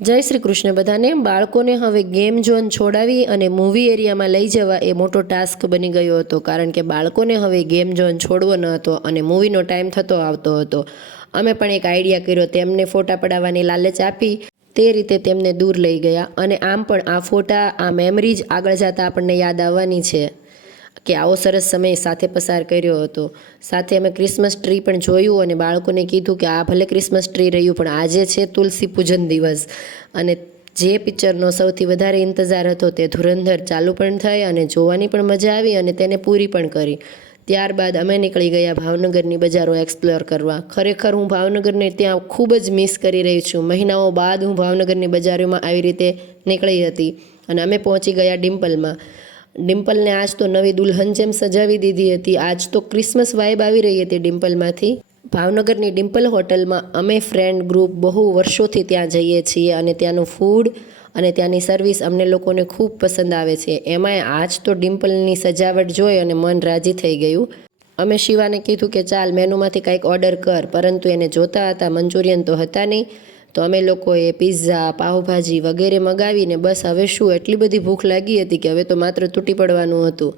જય શ્રી કૃષ્ણ બધાને। બાળકોને હવે ગેમ ઝોન છોડાવી અને મૂવી એરિયામાં લઈ જવા એ મોટો ટાસ્ક બની ગયો હતો, કારણ કે બાળકોને હવે ગેમ ઝોન છોડવો ન હતો અને મૂવીનો ટાઈમ થતો આવતો હતો। અમે પણ એક આઈડિયા કર્યો, તેમને ફોટા પડાવવાની લાલચ આપી તે રીતે તેમને દૂર લઈ ગયા। અને આમ પણ આ ફોટા, આ મેમરીઝ આગળ જતાં આપણને યાદ આવવાની છે કે આવો સરસ સમય સાથે પસાર કર્યો હતો। સાથે અમે ક્રિસમસ ટ્રી પણ જોયું અને બાળકોને કીધું કે આ ભલે ક્રિસમસ ટ્રી રહ્યું, પણ આજે છે તુલસી પૂજન દિવસ। અને જે પિક્ચરનો સૌથી વધારે ઇંતજાર હતો તે ધુરંધર ચાલુ પણ થઈ અને જોવાની પણ મજા આવી અને તેને પૂરી પણ કરી। ત્યારબાદ અમે નીકળી ગયા ભાવનગરની બજારો એક્સપ્લોર કરવા। ખરેખર હું ભાવનગરને ત્યાં ખૂબ જ મિસ કરી રહી છું। મહિનાઓ બાદ હું ભાવનગરની બજારોમાં આવી રીતે નીકળી હતી અને અમે પહોંચી ગયા ડિમ્પલમાં। ડિમ્પલને આજ તો નવી દુલ્હન જેમ સજાવી દીધી હતી। આજ તો ક્રિસમસ વાઇબ આવી રહી હતી ડિમ્પલમાંથી। ભાવનગરની ડિમ્પલ હોટલમાં અમે ફ્રેન્ડ ગ્રુપ બહુ વર્ષોથી ત્યાં જઈએ છીએ અને ત્યાંનું ફૂડ અને ત્યાંની સર્વિસ અમને લોકોને ખૂબ પસંદ આવે છે। એમાંય આજ તો ડિમ્પલની સજાવટ જોઈ અને મન રાજી થઈ ગયું। અમે શિવાને કીધું કે ચાલ મેનુમાંથી કંઈક ઓર્ડર કર, પરંતુ એને જોતા હતા મંચુરિયન તો હતા નહીં, તો અમે લોકોએ પિઝા, પાવભાજી વગેરે મગાવીને બસ હવે શું, એટલી બધી ભૂખ લાગી હતી કે હવે તો માત્ર તૂટી પડવાનું હતું।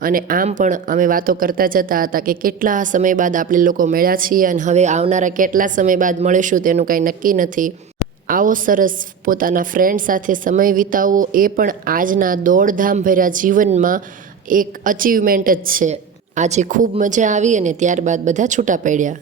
અને આમ પણ અમે વાતો કરતા જતા હતા કે કેટલા સમય બાદ આપણે લોકો મળ્યા છીએ અને હવે આવનારા કેટલા સમય બાદ મળીશું તેનું કાંઈ નક્કી નથી। આવો સરસ પોતાના ફ્રેન્ડ સાથે સમય વિતાવવો એ પણ આજના દોડધામ ભર્યા જીવનમાં એક અચીવમેન્ટ જ છે। આજે ખૂબ મજા આવી અને ત્યારબાદ બધા છૂટા પડ્યા।